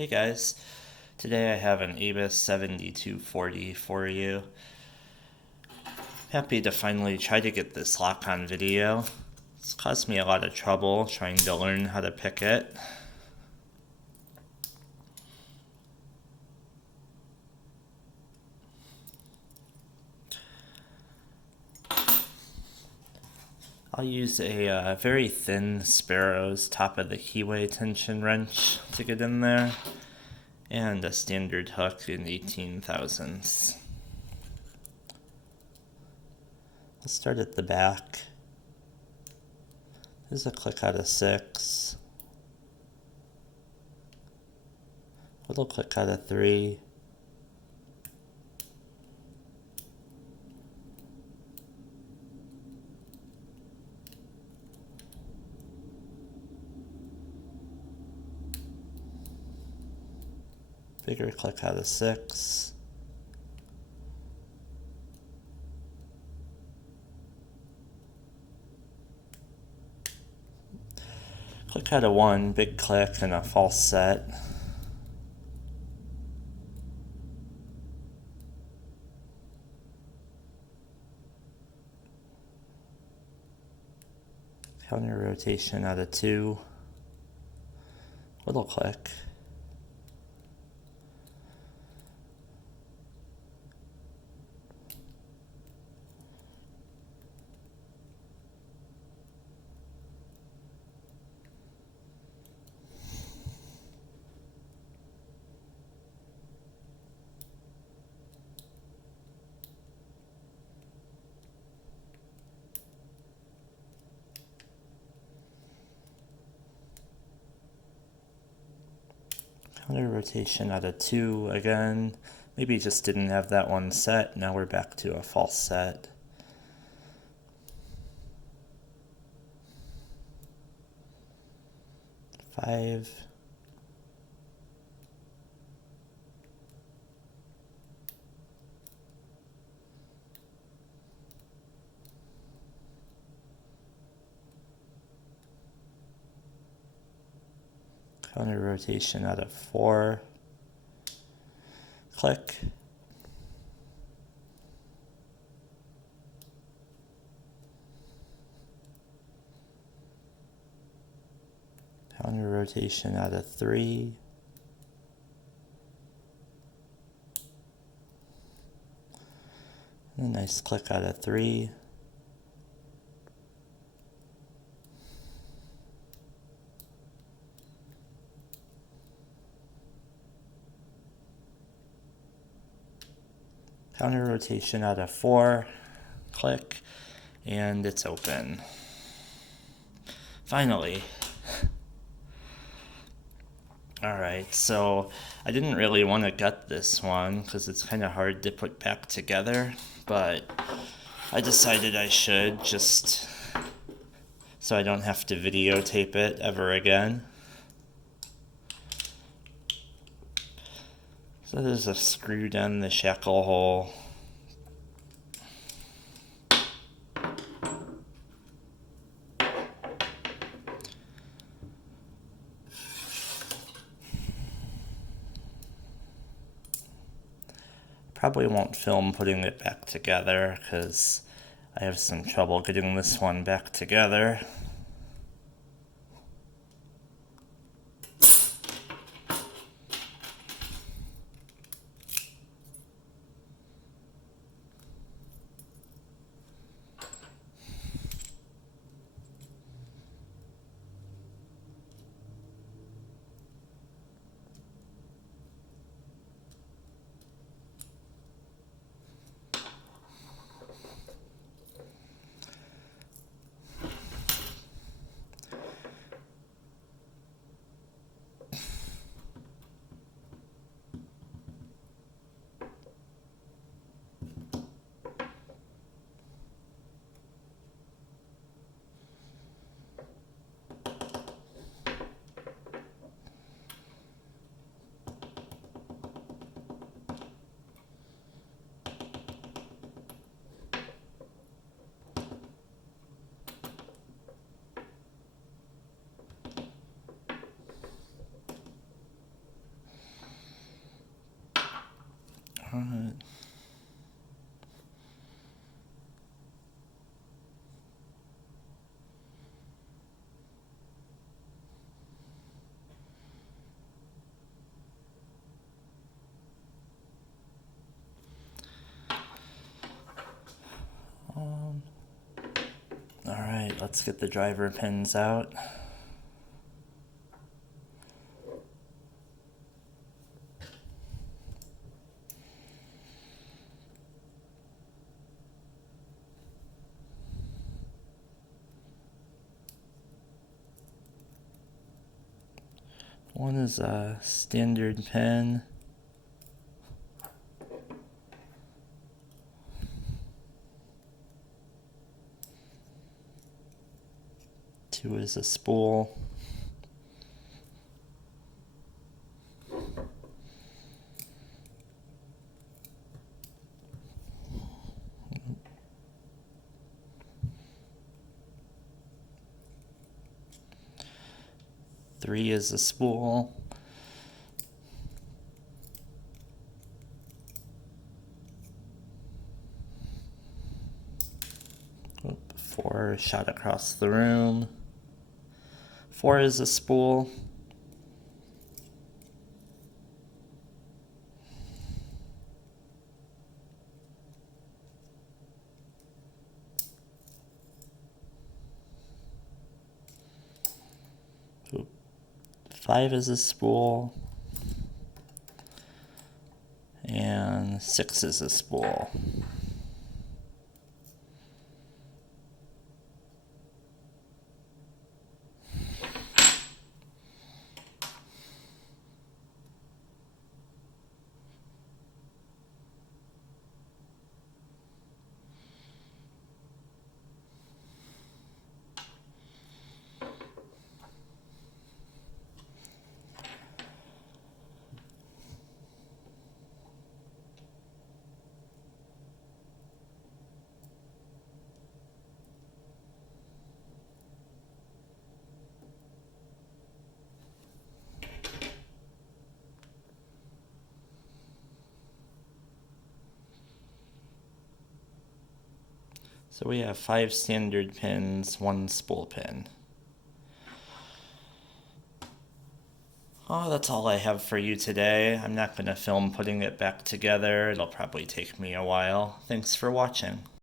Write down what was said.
Hey guys, today I have an ABUS 7240 for you. Happy to finally try to get this lock on video. It's caused me a lot of trouble trying to learn how to pick it. I'll use a very thin Sparrow's top of the keyway tension wrench to get in there, and a standard hook in 18 thousandths. I'll start at the back. There's a click out of 6, little click out of 3, bigger click out of 6, click out of 1, big click and a false set. Counter rotation out of 2, little click. Counter rotation out of 2 again. Maybe just didn't have that one set. Now we're back to a false set. Five. Counter rotation out of 4. Click. Counter rotation out of 3. And a nice click out of 3. Counter rotation out of 4, click, and it's open. Finally. Alright, so I didn't really want to gut this one because it's kind of hard to put back together, but I decided I should just so I don't have to videotape it ever again. So there's a screw down the shackle hole. Probably won't film putting it back together because I have some trouble getting this one back together. let's get the driver pins out. One is a standard pin. Two is a spool. Three is a spool. Four shot across the room. Four is a spool. Five is a spool. And six is a spool. So we have 5 standard pins, 1 spool pin. Oh, that's all I have for you today. I'm not going to film putting it back together. It'll probably take me a while. Thanks for watching.